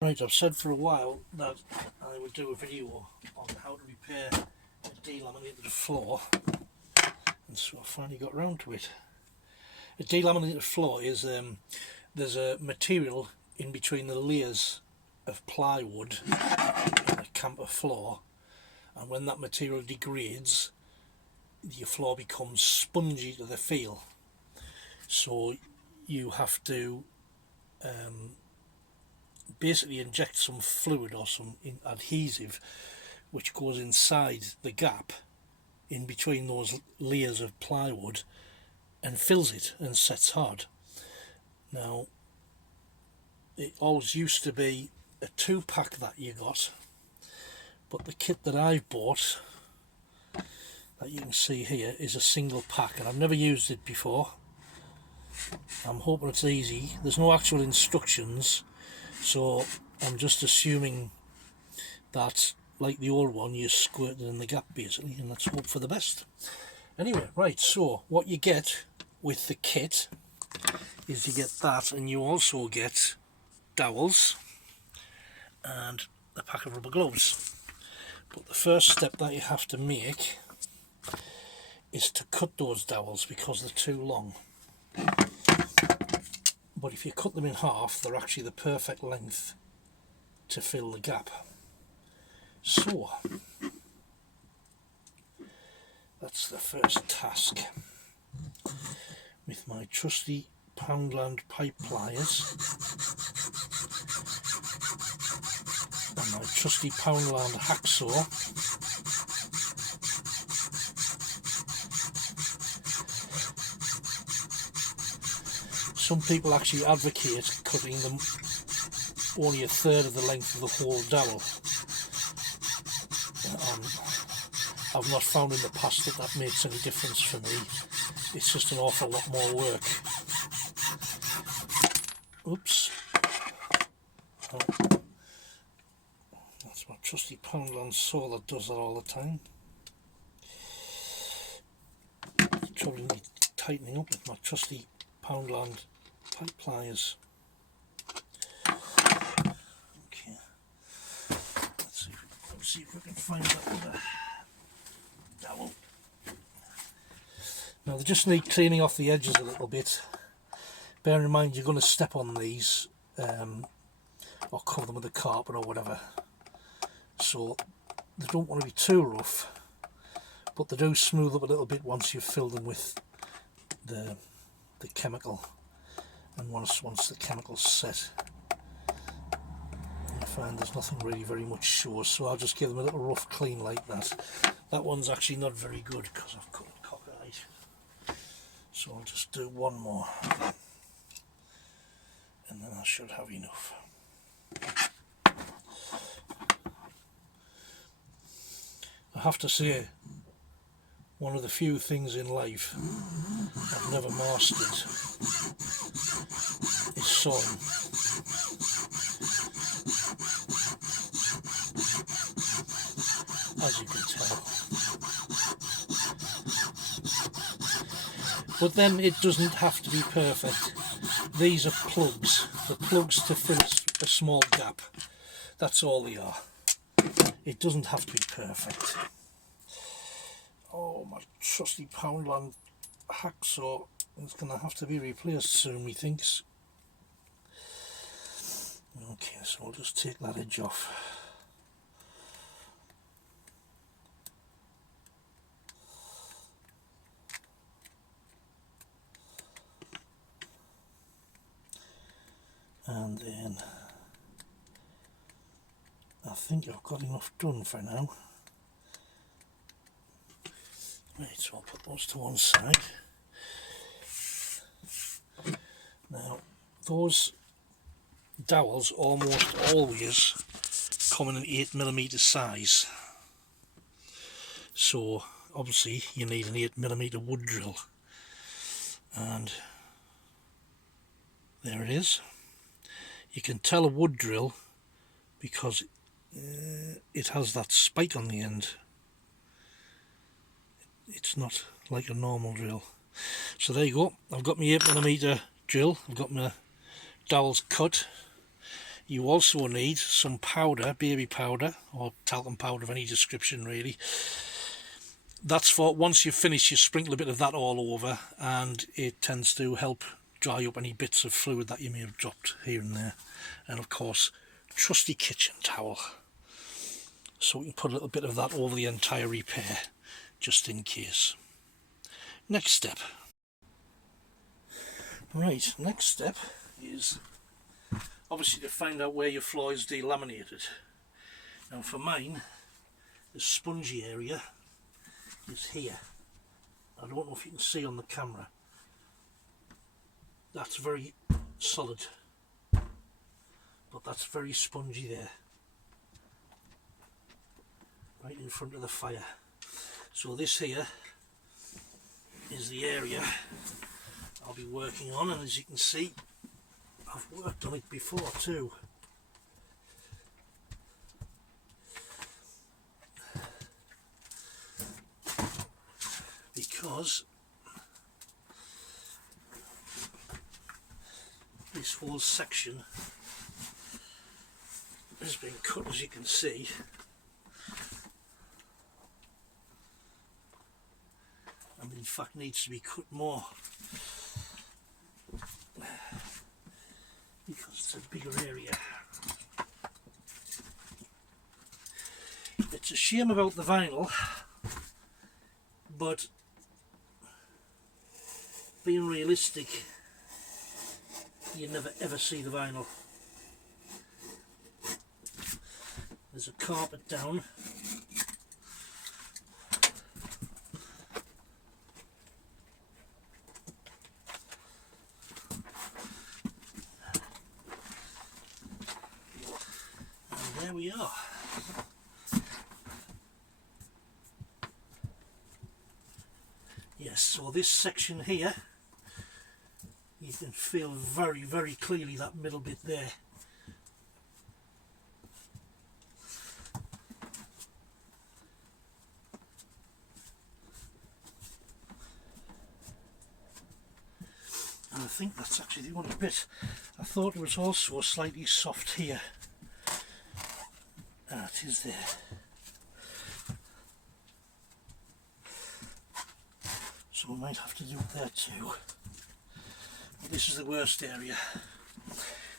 Right, I've said for a while that I would do a video on how to repair a delaminated floor, and so I finally got round to it. A delaminated floor is there's a material in between the layers of plywood in a camper floor, and when that material degrades, your floor becomes spongy to the feel. So you have to basically inject some fluid or some adhesive which goes inside the gap in between those layers of plywood and fills it and sets hard. Now, it always used to be a 2-pack that you got, but the kit that I've bought, that you can see here, is a single pack, and I've never used it before. I'm hoping it's easy. There's no actual instructions, so I'm just assuming that, like the old one, you squirt it in the gap basically, and let's hope for the best. Anyway, right, so what you get with the kit is you get that, and you also get dowels and a pack of rubber gloves. But the first step that you have to make is to cut those dowels because they're too long. But if you cut them in half, they're actually the perfect length to fill the gap. So that's the first task. With my trusty Poundland pipe pliers and my trusty Poundland hacksaw, some people actually advocate cutting them only 1/3 of the length of the whole dowel. I've not found in the past that that makes any difference for me. It's just an awful lot more work. Oops. Oh. That's my trusty Poundland saw that does that all the time. Probably need tightening up with my trusty Poundland pipe pliers. Okay. Let's see if we can find that other dowel. Now they just need cleaning off the edges a little bit. Bear in mind you're going to step on these or cover them with a carpet or whatever, so they don't want to be too rough, but they do smooth up a little bit once you've filled them with the chemical, and once the chemical's set, I find there's nothing really very much sure, so I'll just give them a little rough clean like that. That one's actually not very good because I've cut it cockeyed, so I'll just do one more and then I should have enough. I have to say, one of the few things in life I've never mastered is sawing. As you can tell. But then it doesn't have to be perfect. These are plugs. The plugs to fill a small gap. That's all they are. It doesn't have to be perfect. Oh, my trusty Poundland hacksaw is going to have to be replaced soon, methinks. Okay, so I'll just take that edge off. And then I think I've got enough done for now. Right, so I'll put those to one side. Now, those dowels almost always come in an 8mm size. So, obviously, you need an 8mm wood drill. And there it is. You can tell a wood drill because it has that spike on the end. It's not like a normal drill. So there you go. I've got my 8mm drill. I've got my dowels cut. You also need some powder, baby powder or talcum powder of any description really. That's for once you've finished, you sprinkle a bit of that all over, and it tends to help dry up any bits of fluid that you may have dropped here and there. And of course, trusty kitchen towel, so we can put a little bit of that over the entire repair just in case. Next step. Right, next step is obviously to find out where your floor is delaminated. Now for mine, the spongy area is here. I don't know if you can see on the camera. That's very solid, but that's very spongy there, right in front of the fire. So this here is the area I'll be working on, and as you can see, I've worked on it before too. Because this whole section has been cut, as you can see, and in fact needs to be cut more because it's a bigger area. It's a shame about the vinyl, but being realistic, you never ever see the vinyl. There's a carpet down. And there we are. Yes, so this section here, you can feel very, very clearly that middle bit there. And I think that's actually the only bit. I thought it was also slightly soft here. Ah, it is there. So we might have to do it there too. But this is the worst area.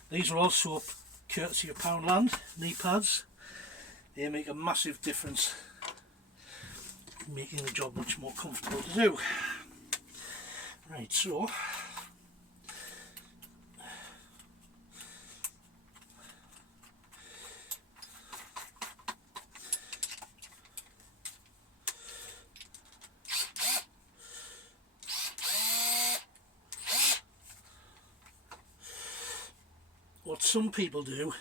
These are also courtesy of Poundland knee pads. They make a massive difference, making the job much more comfortable to do. Right, so what some people do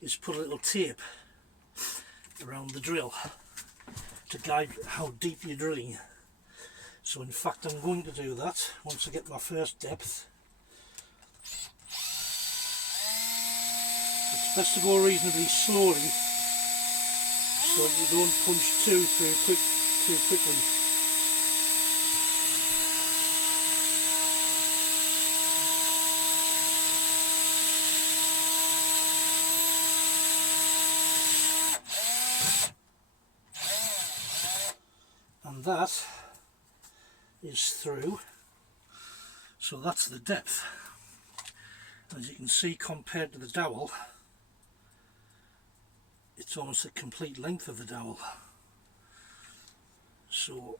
is put a little tape around the drill to guide how deep you're drilling. So in fact I'm going to do that once I get my first depth. It's best to go reasonably slowly so you don't punch too quickly. And that is through, so that's the depth. As you can see, compared to the dowel, it's almost the complete length of the dowel. So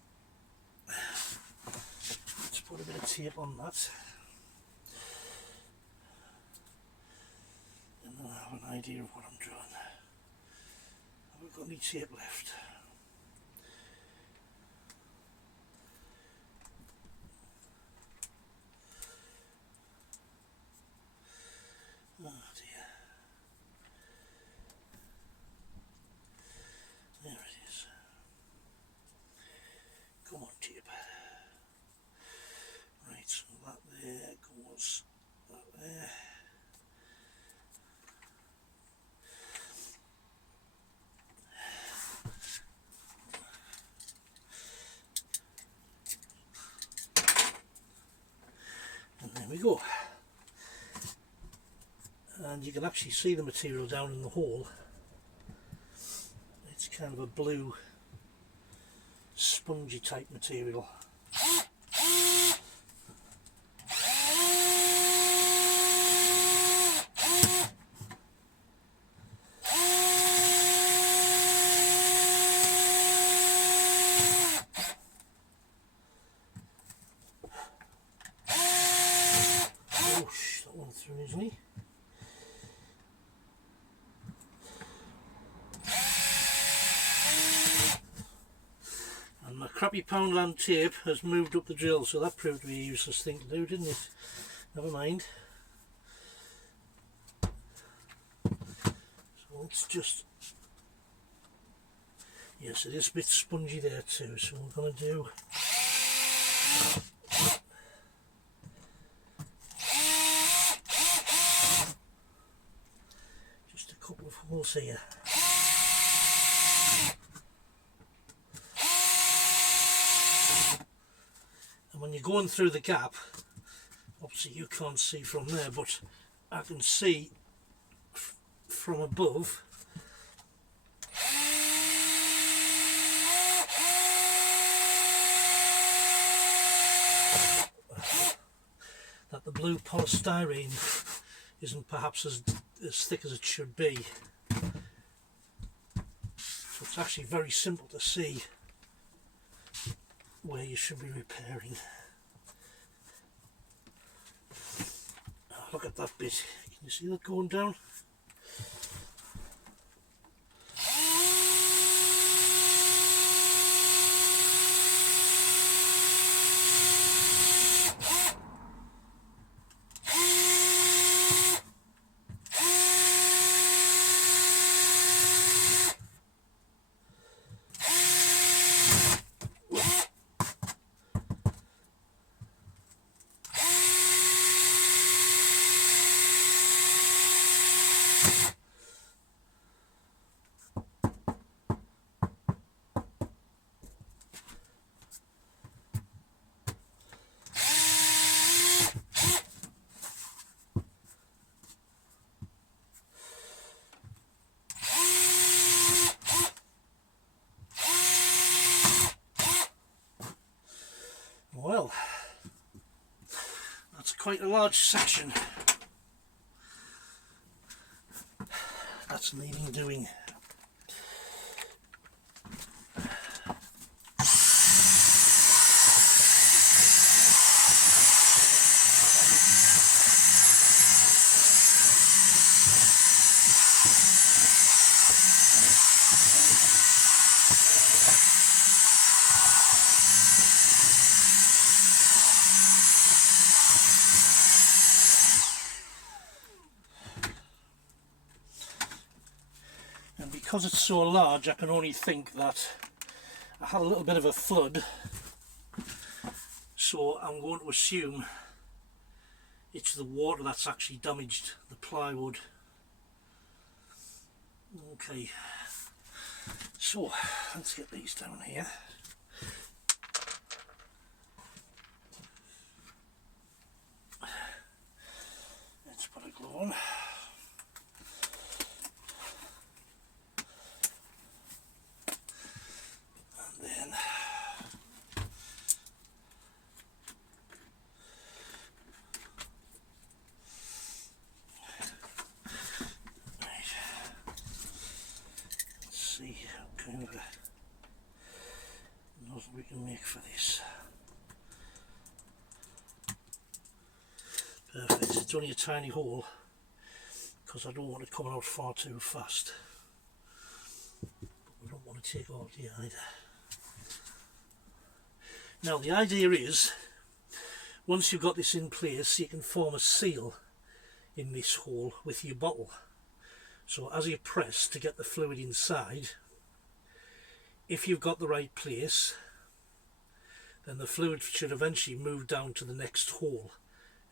let's put a bit of tape on that, and then I have an idea of what I'm doing. Have I got any tape left? Oh dear. There it is. Come on, tape. Right, so that there goes that there. And there we go. And and you can actually see the material down in the hole. It's kind of a blue spongy type material. That one through easily. And my crappy Poundland tape has moved up the drill, so that proved to be a useless thing to do, didn't it? Never mind. So let's just... Yes, it is a bit spongy there too, so we're going to do... just a couple of holes here. And when you're going through the gap, obviously you can't see from there, but I can see from above that the blue polystyrene isn't perhaps as thick as it should be. So it's actually very simple to see where you should be repairing. Oh, look at that bit. Can you see that going down? Well, that's quite a large section. That's needing doing. And because it's so large, I can only think that I had a little bit of a flood, so I'm going to assume it's the water that's actually damaged the plywood. Okay, so let's get these down here. Let's put a glove on. Kind of a nozzle we can make for this. Perfect. It's only a tiny hole because I don't want it coming out far too fast, but we don't want to take all the either. Now the idea is, once you've got this in place, you can form a seal in this hole with your bottle. So as you press to get the fluid inside, if you've got the right place, then the fluid should eventually move down to the next hole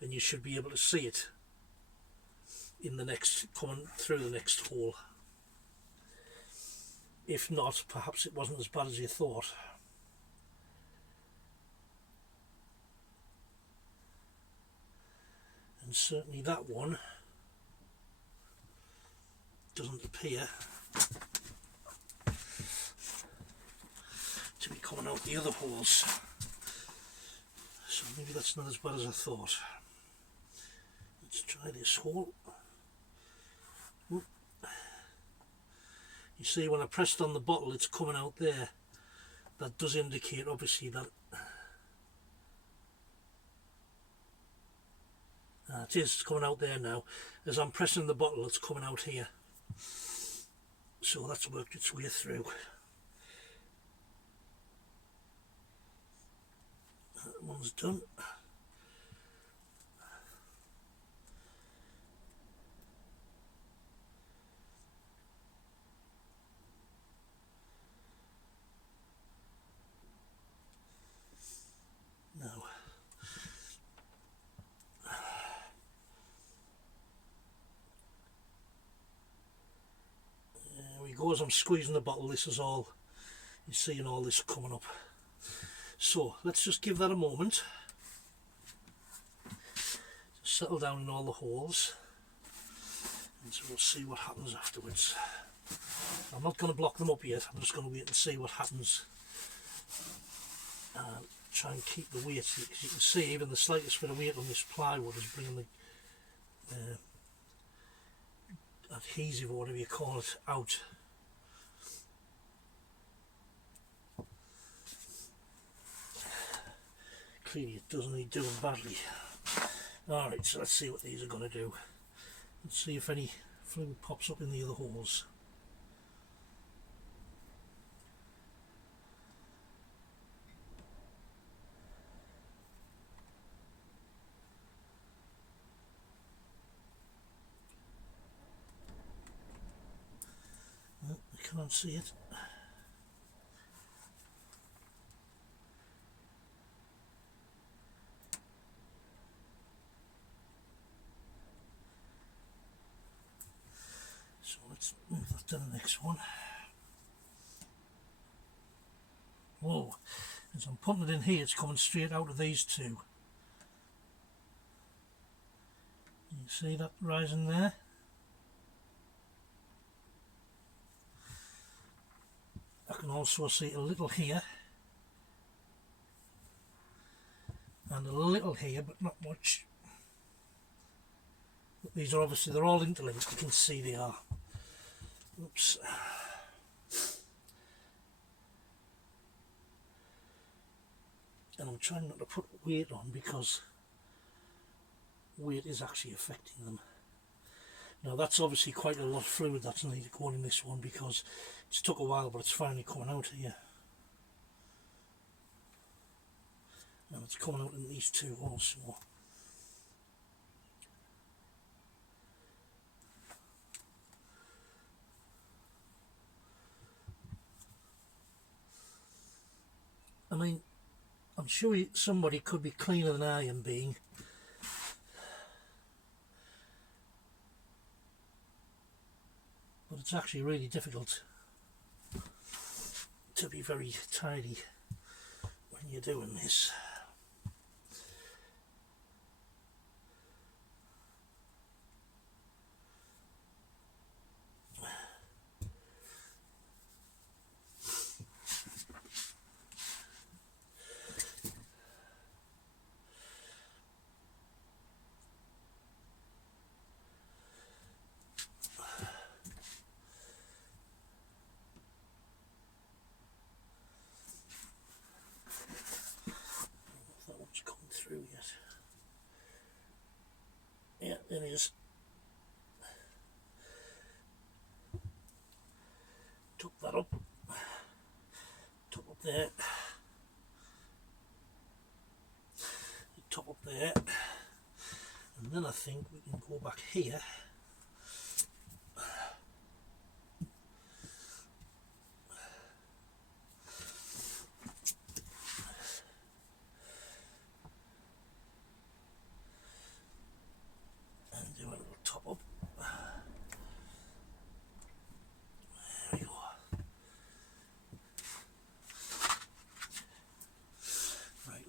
and you should be able to see it in the next, coming through the next hole. If not, perhaps it wasn't as bad as you thought. And certainly that one doesn't appear to be coming out the other holes, so maybe that's not as bad as I thought. Let's try this hole. Oop. You see, when I pressed on the bottle, it's coming out there. That does indicate obviously that it is, it's coming out there now. As I'm pressing the bottle, it's coming out here. So that's worked its way through. That one's done. Now, there we go. As I'm squeezing the bottle, this is all, you're seeing all this coming up. So let's just give that a moment. Settle down in all the holes, and so we'll see what happens afterwards. I'm not going to block them up yet, I'm just going to wait and see what happens. And try and keep the weight, as you can see, even the slightest bit of weight on this plywood is bringing the adhesive, or whatever you call it, out. Clearly it doesn't need doing badly. Alright, so let's see what these are going to do. Let's see if any fluid pops up in the other holes. Well, I can't see it. So let's move that to the next one. Whoa, as I'm putting it in here, it's coming straight out of these two. You see that rising there? I can also see a little here and a little here, but not much. But these are obviously, they're all interlinked, you can see they are. Oops. And I'm trying not to put weight on because weight is actually affecting them. Now that's obviously quite a lot of fluid that's needed going in this one, because it's took a while, but it's finally coming out here. And it's coming out in these two also. I mean, I'm sure somebody could be cleaner than I am being. But it's actually really difficult to be very tidy when you're doing this. Through yet. Yeah, it is. Top that up. Top up there. Top up there. And then I think we can go back here.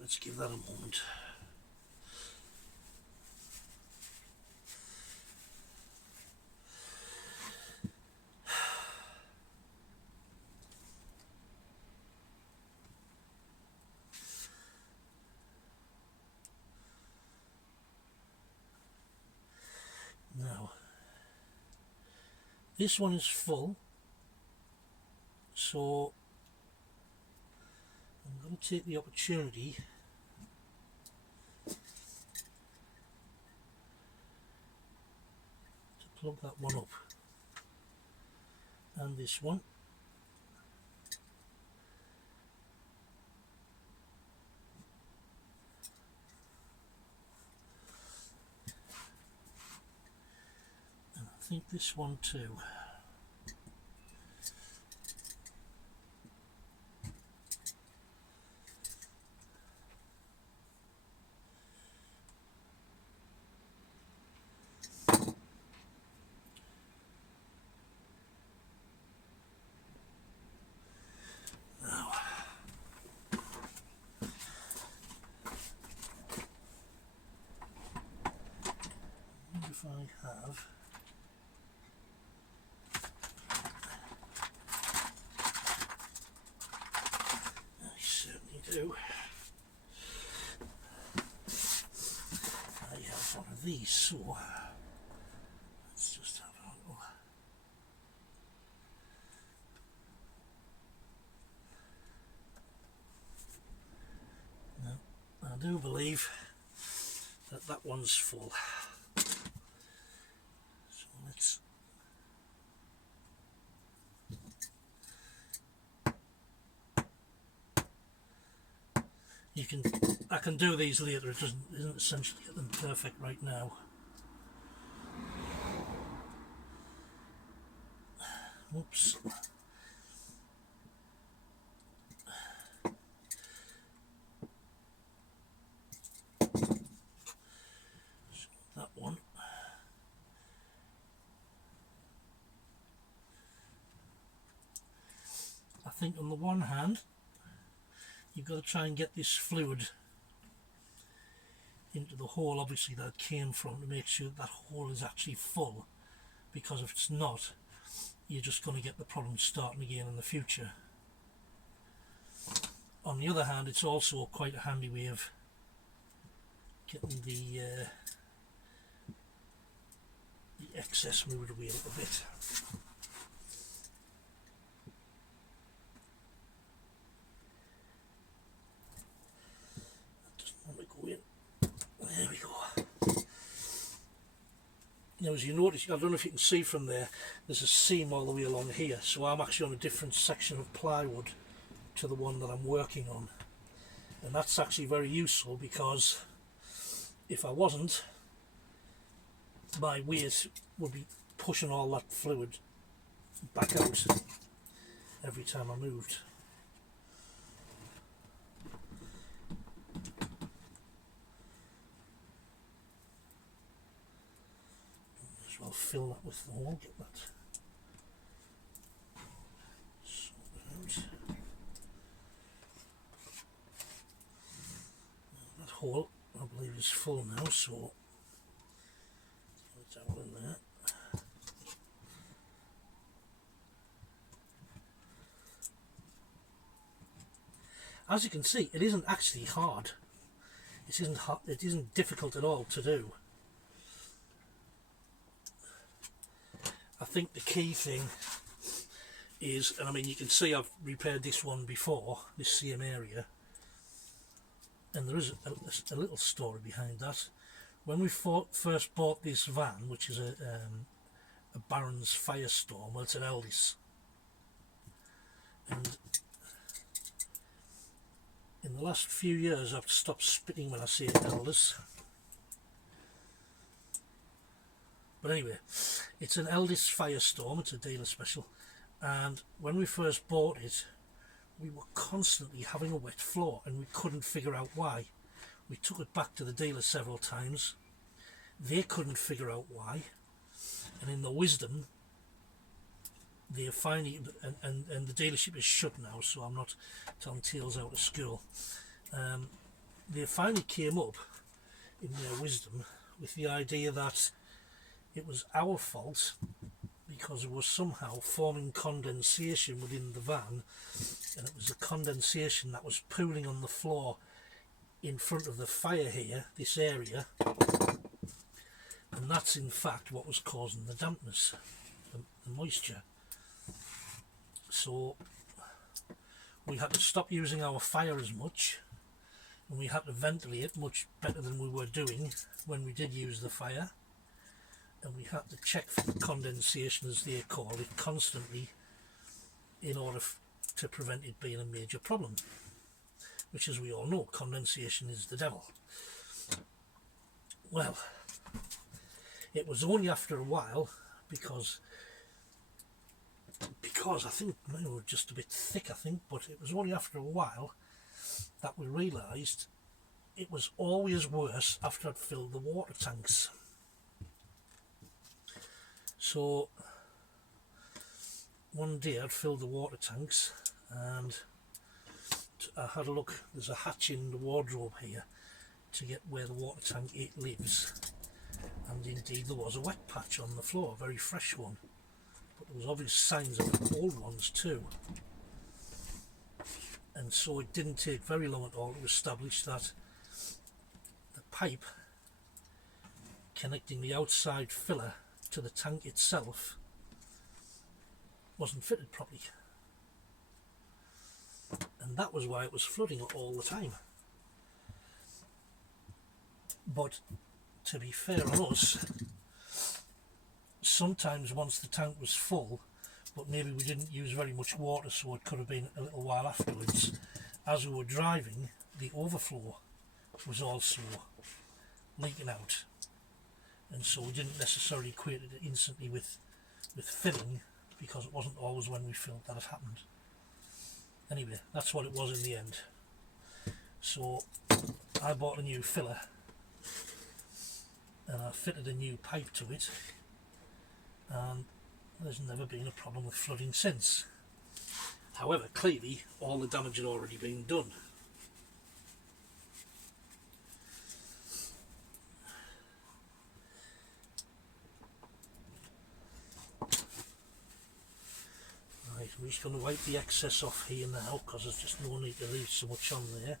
Let's give that a moment. This one is full, so I'm going to take the opportunity to plug that one up, and this one. And I think this one too. If I have, I certainly do. I have one of these, so let's just have a little. Now, I do believe that that one's full. So let's I can do these later, it isn't essential to get them perfect right now. Oops. So that one. I think on the one hand, you've got to try and get this fluid into the hole, obviously, that it came from, to make sure that hole is actually full, because if it's not, you're just going to get the problem starting again in the future. On the other hand, it's also quite a handy way of getting the excess moved away a little bit. That doesn't want to go in. There we go. Now, as you notice, I don't know if you can see from there, there's a seam all the way along here, so I'm actually on a different section of plywood to the one that I'm working on, and that's actually very useful, because if I wasn't, my weight would be pushing all that fluid back out every time I moved. I'll fill that with the hole, get that sorted out. That hole, I believe, is full now, so it's out in there. As you can see, it isn't actually hard. It isn't difficult at all to do. I think the key thing is, and I mean, you can see I've repaired this one before, this same area, and there is a little story behind that. When we first bought this van, which is a Baron's Firestorm, well, it's an Eldis, and in the last few years I've stopped spitting when I say Eldis. But anyway, it's an Eldis Firestorm, it's a dealer special, and when we first bought it, we were constantly having a wet floor and we couldn't figure out why. We took it back to the dealer several times, they couldn't figure out why, and in the wisdom, they finally, and the dealership is shut now, so I'm not telling tales out of school, they finally came up in their wisdom with the idea that it was our fault because it was somehow forming condensation within the van, and it was the condensation that was pooling on the floor in front of the fire here, this area, and that's in fact what was causing the dampness, the and moisture. So we had to stop using our fire as much, and we had to ventilate much better than we were doing when we did use the fire, and we had to check for the condensation, as they call it, constantly in order to prevent it being a major problem, which, as we all know, condensation is the devil. Well, it was only after a while, because I think they were just a bit thick, I think, but it was only after a while that we realised it was always worse after I'd filled the water tanks. So one day I'd filled the water tanks and I had a look. There's a hatch in the wardrobe here to get where the water tank 8 lives, and indeed there was a wet patch on the floor, a very fresh one, but there was obvious signs of old ones too. And so it didn't take very long at all to establish that the pipe connecting the outside filler to the tank itself wasn't fitted properly, and that was why it was flooding all the time. But to be fair on us, sometimes once the tank was full, but maybe we didn't use very much water, so it could have been a little while afterwards, as we were driving, the overflow was also leaking out, and so we didn't necessarily equate it instantly with filling, because it wasn't always when we filled that it happened. Anyway, that's what it was in the end. So I bought a new filler and I fitted a new pipe to it, and there's never been a problem with flooding since. However, clearly all the damage had already been done. Right, I'm just going to wipe the excess off here now, because there's just no need to leave so much on there.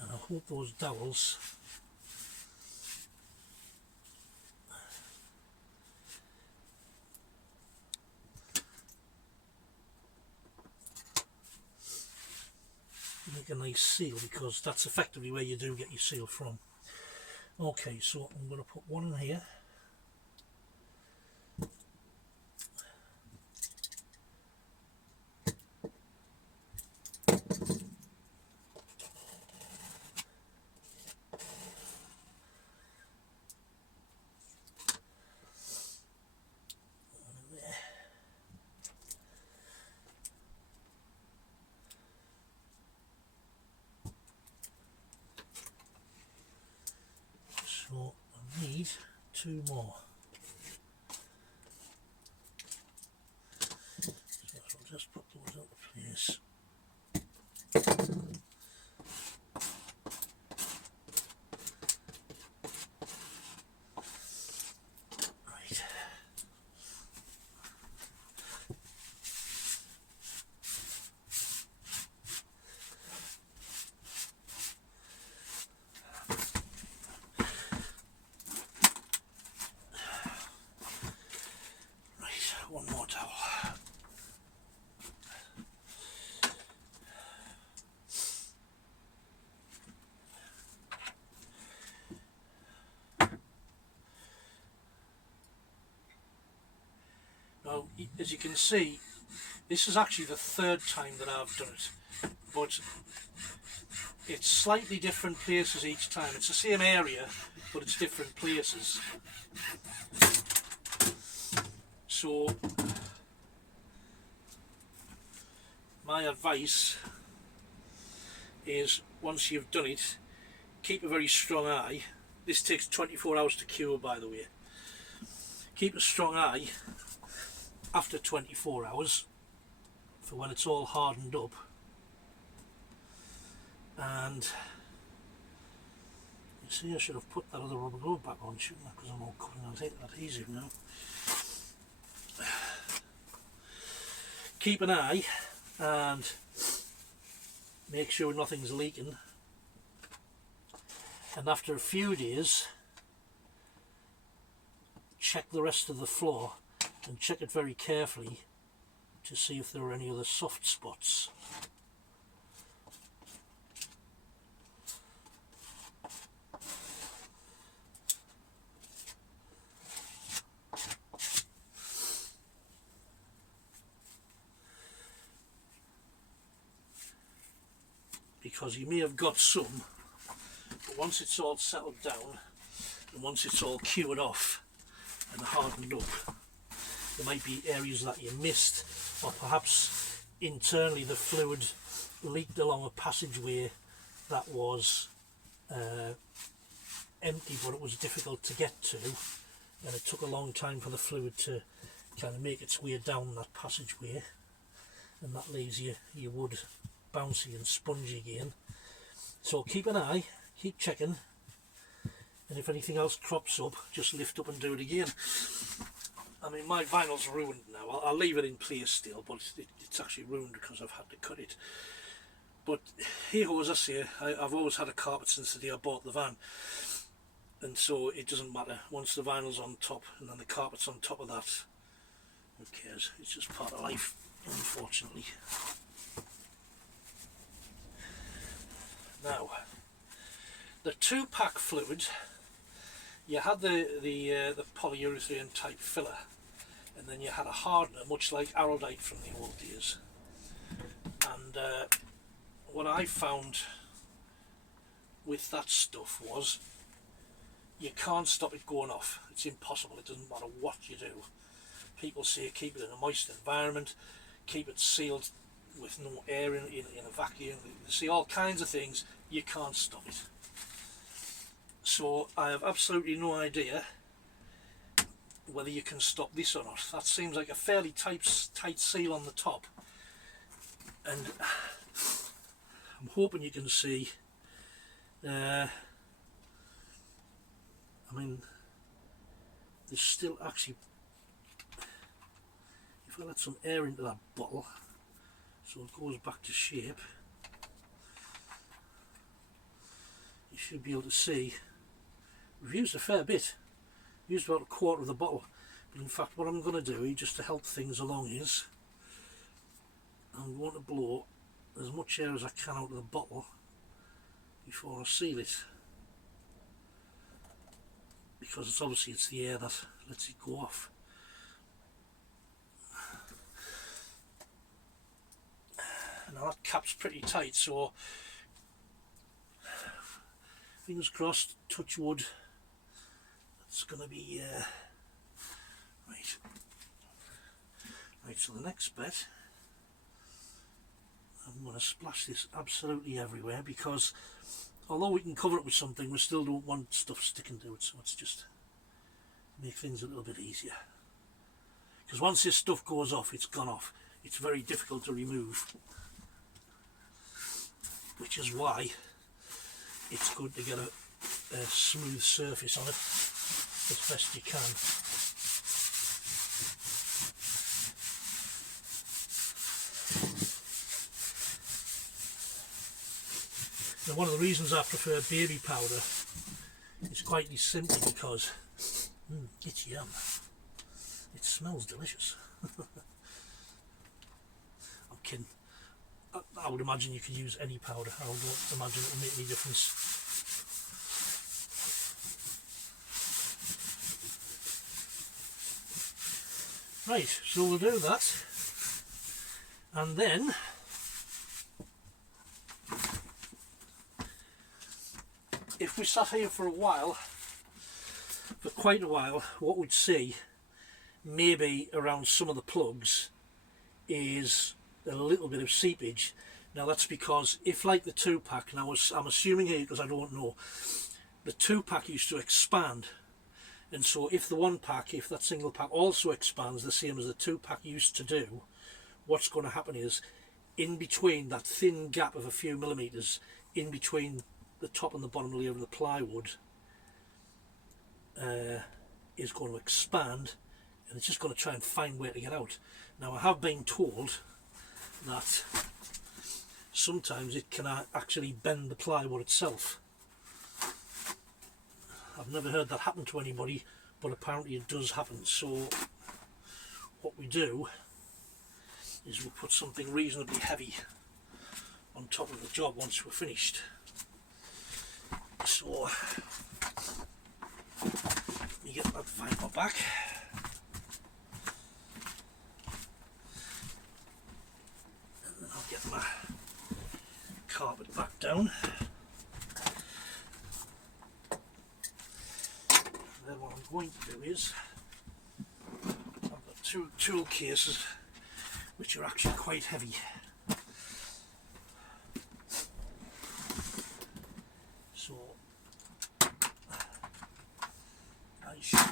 And I hope those dowels make a nice seal, because that's effectively where you do get your seal from. Okay, so I'm going to put one in here. So I need 2 more. So I'll just put those into place. Right. One more towel. Now, as you can see, this is actually the 3rd time that I've done it, but it's slightly different places each time. It's the same area, but it's different places. So my advice is, once you've done it, keep a very strong eye. This takes 24 hours to cure, by the way. Keep a strong eye after 24 hours for when it's all hardened up, and you see, I should have put that other rubber glove back on, shouldn't I, because I'm all cutting out adhesive now. Keep an eye and make sure nothing's leaking, and after a few days check the rest of the floor and check it very carefully to see if there are any other soft spots. Because you may have got some, but once it's all settled down and once it's all cured off and hardened up, there might be areas that you missed, or perhaps internally the fluid leaked along a passageway that was empty, but it was difficult to get to, and it took a long time for the fluid to kind of make its way down that passageway, and that leaves your wood bouncy and spongy again. So keep an eye, keep checking, and if anything else crops up, just lift up and do it again. I mean, my vinyl's ruined now. I'll leave it in place still, but it's actually ruined because I've had to cut it. But here, as I say, I've always had a carpet since the day I bought the van, and so it doesn't matter. Once the vinyl's on top and then the carpet's on top of that, who cares? It's just part of life, unfortunately. Now, the 2-pack fluid, you had the polyurethane type filler, and then you had a hardener, much like Araldite from the old days. And what I found with that stuff was you can't stop it going off. It's impossible. It doesn't matter what you do. People say keep it in a moist environment, keep it sealed with no air in a vacuum. You see all kinds of things. You can't stop it. So I have absolutely no idea whether you can stop this or not. That seems like a fairly tight seal on the top, and I'm hoping you can see. I mean, there's still actually, if I let some air into that bottle so it goes back to shape, you should be able to see we've used a fair bit. Used about a quarter of the bottle, but in fact what I'm going to do, just to help things along, is I'm going to blow as much air as I can out of the bottle before I seal it, because it's the air that lets it go off. Now that cap's pretty tight, so fingers crossed, touch wood, it's going to be right. So the next bit, I'm going to splash this absolutely everywhere, because although we can cover it with something, we still don't want stuff sticking to it, so it's just make things a little bit easier. Because once this stuff goes off, it's gone off. It's very difficult to remove, which is why it's good to get a smooth surface on it as best you can. Now, one of the reasons I prefer baby powder is quite simply because it's yum. It smells delicious. I'm kidding. I would imagine you could use any powder. I don't imagine it will make any difference. Right, so we'll do that, and then if we sat here for quite a while, what we'd see maybe around some of the plugs is a little bit of seepage. Now that's because if, like the 2-pack, and I'm assuming here because I don't know, the 2-pack used to expand, and so if the 1-pack, if that single pack also expands the same as the 2-pack used to do, what's going to happen is in between that thin gap of a few millimeters in between the top and the bottom layer of the plywood is going to expand, and it's just going to try and find where to get out. Now I have been told that sometimes it can actually bend the plywood itself. I've never heard that happen to anybody, but apparently it does happen. So what we do is we put something reasonably heavy on top of the job once we're finished. So you get that viper back. And then I'll get my carpet back down. And then what I'm going to do is, I've got two tool cases which are actually quite heavy. So I shall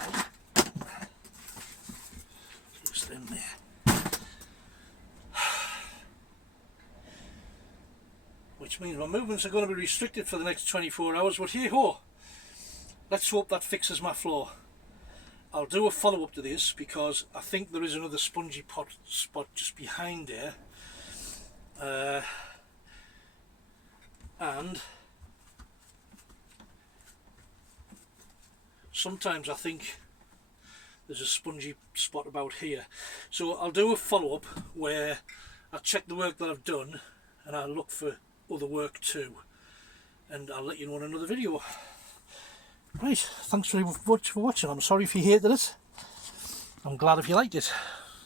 place them there. Which means my movements are going to be restricted for the next 24 hours, but hey ho! Let's hope that fixes my floor. I'll do a follow-up to this because I think there is another spongy pot spot just behind there, and sometimes I think there's a spongy spot about here. So I'll do a follow-up where I check the work that I've done and I'll look for other work too, and I'll let you know in another video. Right, thanks very much for watching. I'm sorry if you hated it. I'm glad if you liked it.